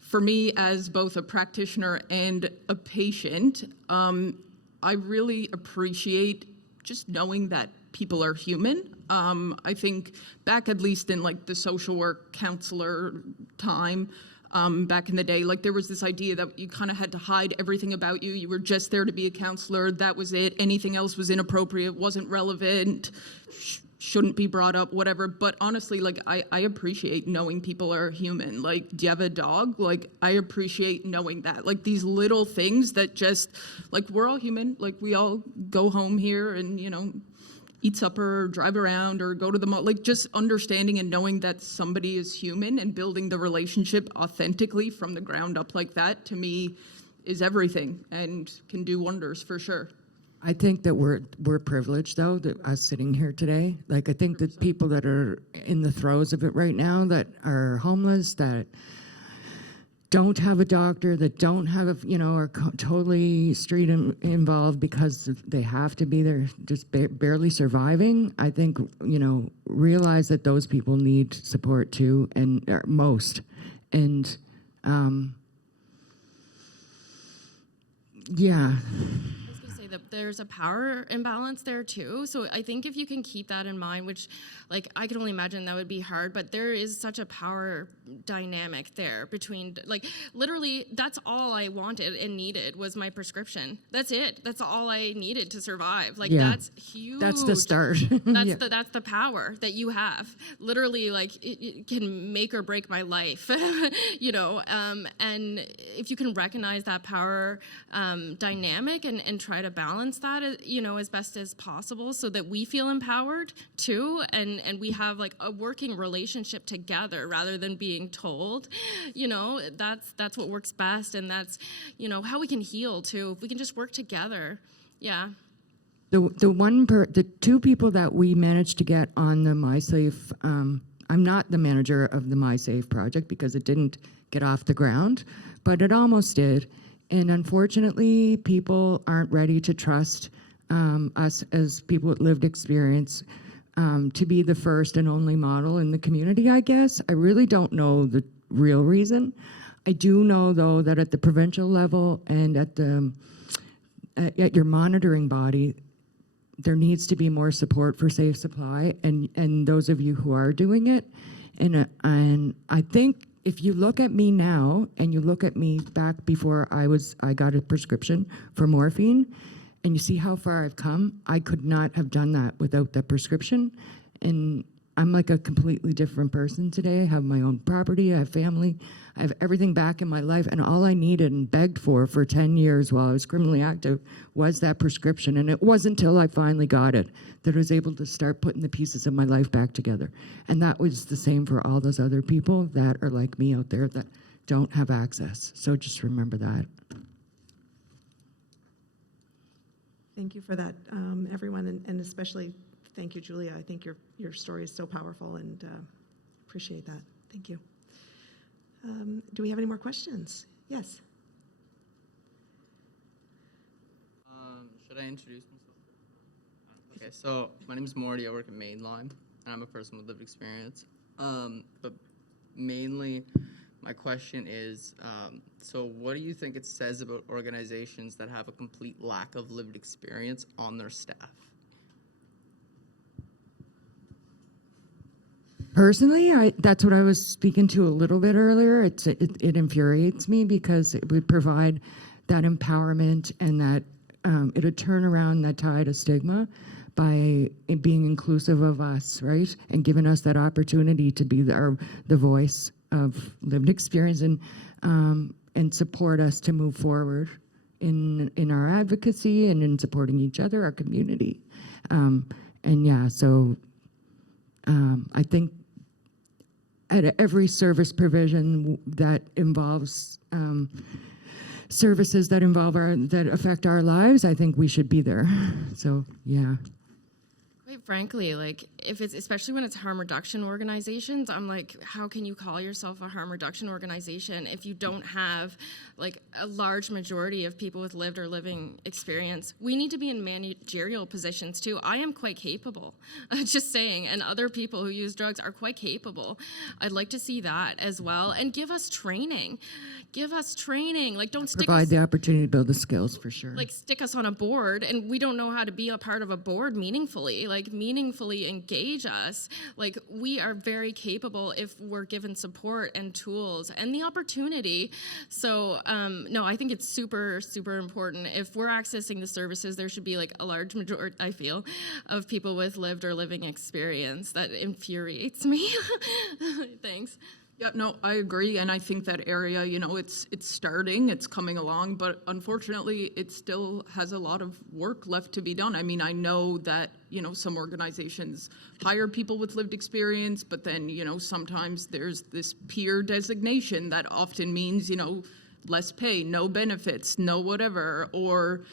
for me as both a practitioner and a patient, I really appreciate just knowing that people are human. I think back, at least in the social work counselor time, back in the day, there was this idea that you kind of had to hide everything about you. You were just there to be a counselor. That was it. Anything else was inappropriate, wasn't relevant, shouldn't be brought up, whatever. But honestly, I appreciate knowing people are human. Do you have a dog? I appreciate knowing that. These little things that just, we're all human. We all go home here and, eat supper, or drive around, or go to the mall. Like, just understanding and knowing that somebody is human and building the relationship authentically from the ground up like that, to me, is everything and can do wonders for sure. I think that we're privileged, though, that us sitting here today. Like, I think that people that are in the throes of it right now, that are homeless, that don't have a doctor, that don't have a, are totally street involved because they have to be there, just barely surviving. I think, realize that those people need support too, and most. And yeah. I was gonna say that there's a power imbalance there too. So I think if you can keep that in mind, which like I can only imagine that would be hard, but there is such a power dynamic there between, like, literally that's all I wanted and needed was my prescription. That's it. That's all I needed to survive. Like, Yeah. that's huge. That's the start. That's that's the power that you have. Literally, like, it can make or break my life, and if you can recognize that power dynamic and try to balance that, as best as possible so that we feel empowered too, and we have like a working relationship together rather than being told, that's what works best, and that's, how we can heal too, if we can just work together. Yeah. The two people that we managed to get on the MySafe, I'm not the manager of the MySafe project because it didn't get off the ground, but it almost did. And unfortunately, people aren't ready to trust us as people with lived experience to be the first and only model in the community, I guess. I really don't know the real reason. I do know, though, that at the provincial level and at your monitoring body, there needs to be more support for safe supply, and those of you who are doing it. And I think if you look at me now and you look at me back before I got a prescription for morphine, and you see how far I've come, I could not have done that without that prescription. And I'm like a completely different person today. I have my own property, I have family, I have everything back in my life, and all I needed and begged for 10 years while I was criminally active was that prescription. And it wasn't until I finally got it that I was able to start putting the pieces of my life back together. And that was the same for all those other people that are like me out there that don't have access. So just remember that. Thank you for that, everyone, and especially thank you, Giulia. I think your story is so powerful, and appreciate that. Thank you. Do we have any more questions? Yes. Should I introduce myself? Okay, so my name is Morty. I work at Mainline, and I'm a person with lived experience. But mainly, my question is, so what do you think it says about organizations that have a complete lack of lived experience on their staff? Personally, that's what I was speaking to a little bit earlier. It infuriates me because it would provide that empowerment and that it would turn around that tide of stigma by it being inclusive of us, right? And giving us that opportunity to be the voice of lived experience and support us to move forward in our advocacy and in supporting each other, our community. I think at every service provision that involves services that that affect our lives, I think we should be there. So, yeah. Quite frankly, like, if it's, especially when it's harm reduction organizations, I'm like, how can you call yourself a harm reduction organization if you don't have like a large majority of people with lived or living experience? We need to be in managerial positions too. I am quite capable, just saying, and other people who use drugs are quite capable. I'd like to see that as well, and give us training. Give us training. Like, don't stick Provide us, the opportunity to build the skills for sure. like, stick us on a board and we don't know how to be a part of a board meaningfully. Like, meaningfully engage us. Like, we are very capable if we're given support and tools and the opportunity. So no, I think it's super, super important. If we're accessing the services, there should be like a large majority, I feel, of people with lived or living experience. That infuriates me. Thanks. Yeah, no, I agree, and I think that area, it's starting, it's coming along, but unfortunately, it still has a lot of work left to be done. I mean, I know that, some organizations hire people with lived experience, but then, sometimes there's this peer designation that often means, less pay, no benefits, no whatever, or,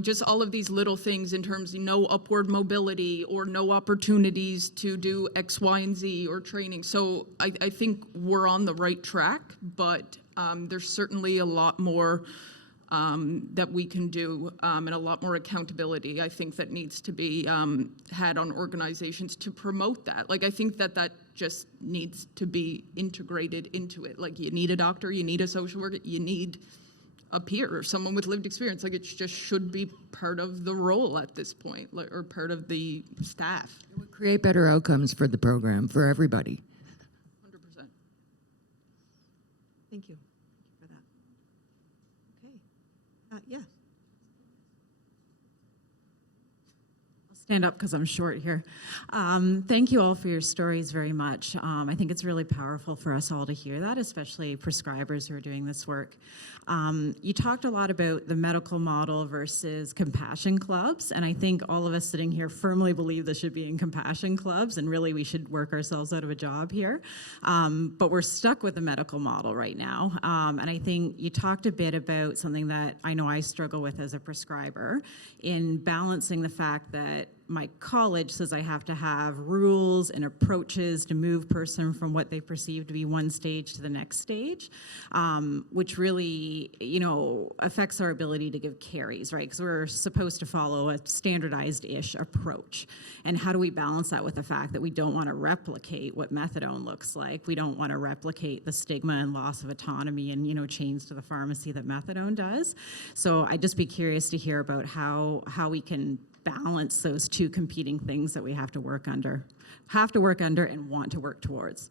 just all of these little things in terms of no upward mobility or no opportunities to do X, Y, and Z or training. So I think we're on the right track, but there's certainly a lot more that we can do and a lot more accountability, I think, that needs to be had on organizations to promote that. Like, I think that just needs to be integrated into it. Like, you need a doctor, you need a social worker, you need a peer or someone with lived experience. Like, it just should be part of the role at this point, like, or part of the staff. It would create better outcomes for the program, for everybody. 100%. Thank you for that. Okay. Yeah. Stand up because I'm short here. Thank you all for your stories very much. I think it's really powerful for us all to hear that, especially prescribers who are doing this work. You talked a lot about the medical model versus compassion clubs, and I think all of us sitting here firmly believe this should be in compassion clubs, and really we should work ourselves out of a job here. But we're stuck with the medical model right now. And I think you talked a bit about something that I know I struggle with as a prescriber in balancing the fact that my college says I have to have rules and approaches to move person from what they perceive to be one stage to the next stage, which really, affects our ability to give carries, right? Because we're supposed to follow a standardized-ish approach. And how do we balance that with the fact that we don't want to replicate what methadone looks like? We don't want to replicate the stigma and loss of autonomy and, chains to the pharmacy that methadone does. So I'd just be curious to hear about how we can balance those two competing things that we have to work under and want to work towards.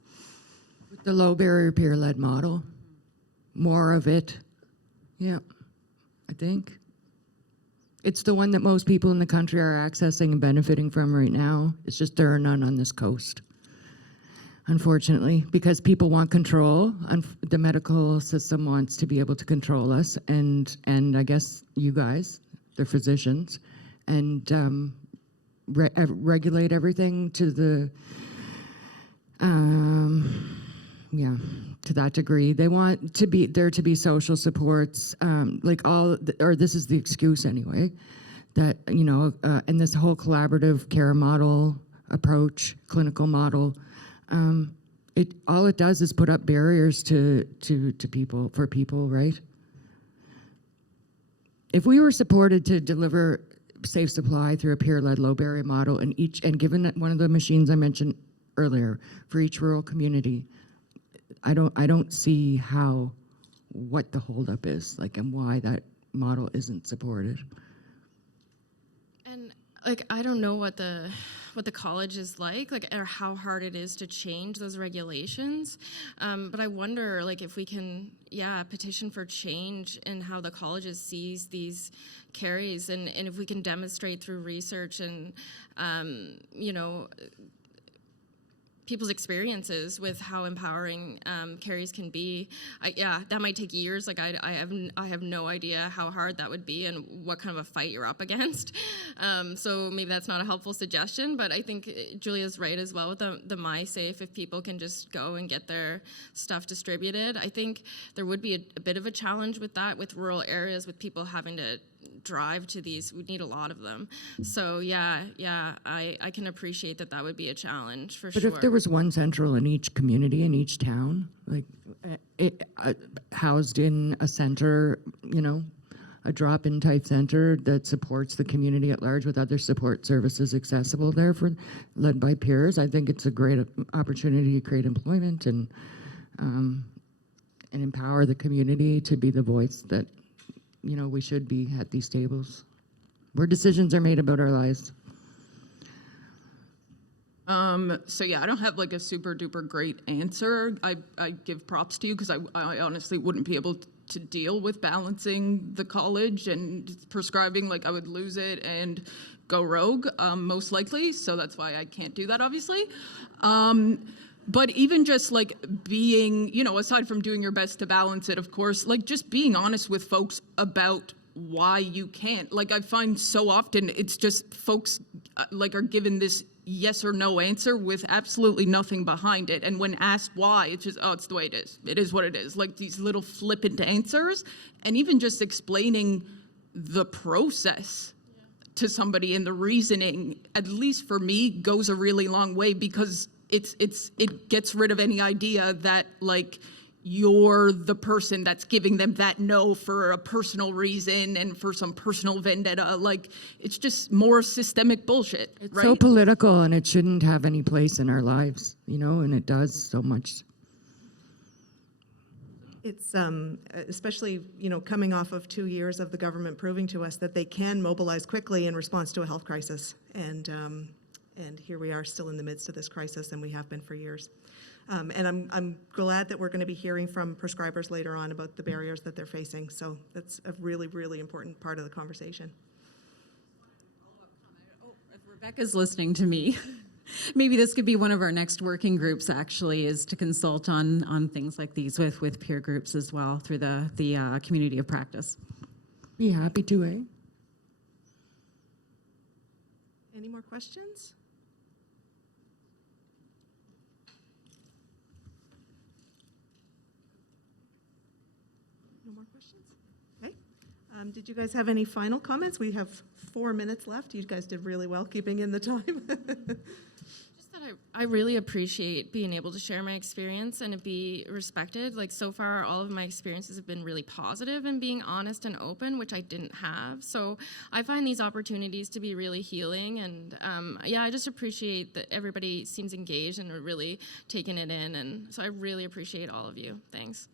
With the low barrier peer-led model, more of it. Yeah, I think. It's the one that most people in the country are accessing and benefiting from right now. It's just there are none on this coast, unfortunately, because people want control. The medical system wants to be able to control us, and I guess you guys, the physicians, and regulate everything to the, to that degree. They want there to be social supports, or this is the excuse anyway, that, and this whole collaborative care model approach, clinical model, all it does is put up barriers to people, for people, right? If we were supported to deliver safe supply through a peer-led low barrier model and given one of the machines I mentioned earlier for each rural community, I don't see what the holdup is, and why that model isn't supported. And I don't know what the college is like, or how hard it is to change those regulations. But I wonder, if we can, petition for change in how the colleges sees these carries, and if we can demonstrate through research and, people's experiences with how empowering carries can be. That might take years. I have no idea how hard that would be and what kind of a fight you're up against. So maybe that's not a helpful suggestion, but I think Giulia's right as well with the MySafe. If people can just go and get their stuff distributed, I think there would be a bit of a challenge with that, with rural areas, with people having to drive to these. We need a lot of them. So I can appreciate that would be a challenge for sure. But if there was one central in each community, in each town, housed in a center, a drop-in type center that supports the community at large with other support services accessible there led by peers, I think it's a great opportunity to create employment and empower the community to be the voice that we should be at these tables where decisions are made about our lives. I don't have a super duper great answer. I give props to you because I honestly wouldn't be able to deal with balancing the college and prescribing. I would lose it and go rogue, most likely. So that's why I can't do that, obviously. But even just like being, you know, aside from doing your best to balance it, of course, like just being honest with folks about why you can't. Like I find so often it's just folks like are given this yes or no answer with absolutely nothing behind it. And when asked why, it's just, oh, it's the way it is. It is what it is. Like these little flippant answers. And even just explaining the process to somebody and the reasoning, at least for me, goes a really long way, because it gets rid of any idea that like you're the person that's giving them that no for a personal reason and for some personal vendetta. Like it's just more systemic bullshit, It's right? so political, and it shouldn't have any place in our lives, you know, and it does so much. It's especially, you know, coming off of 2 years of the government proving to us that they can mobilize quickly in response to a health crisis. And here we are still in the midst of this crisis, and we have been for years. And I'm glad that we're going to be hearing from prescribers later on about the barriers that they're facing. So that's a really, really important part of the conversation. If Rebecca's listening to me, maybe this could be one of our next working groups, actually, is to consult on things like these with peer groups as well through the community of practice. Be happy to, eh? Any more questions? No more questions? Okay. Did you guys have any final comments? We have 4 minutes left. You guys did really well keeping in the time. Just that I really appreciate being able to share my experience and to be respected. Like so far, all of my experiences have been really positive and being honest and open, which I didn't have. So I find these opportunities to be really healing. And yeah, I just appreciate that everybody seems engaged and are really taking it in. And so I really appreciate all of you. Thanks.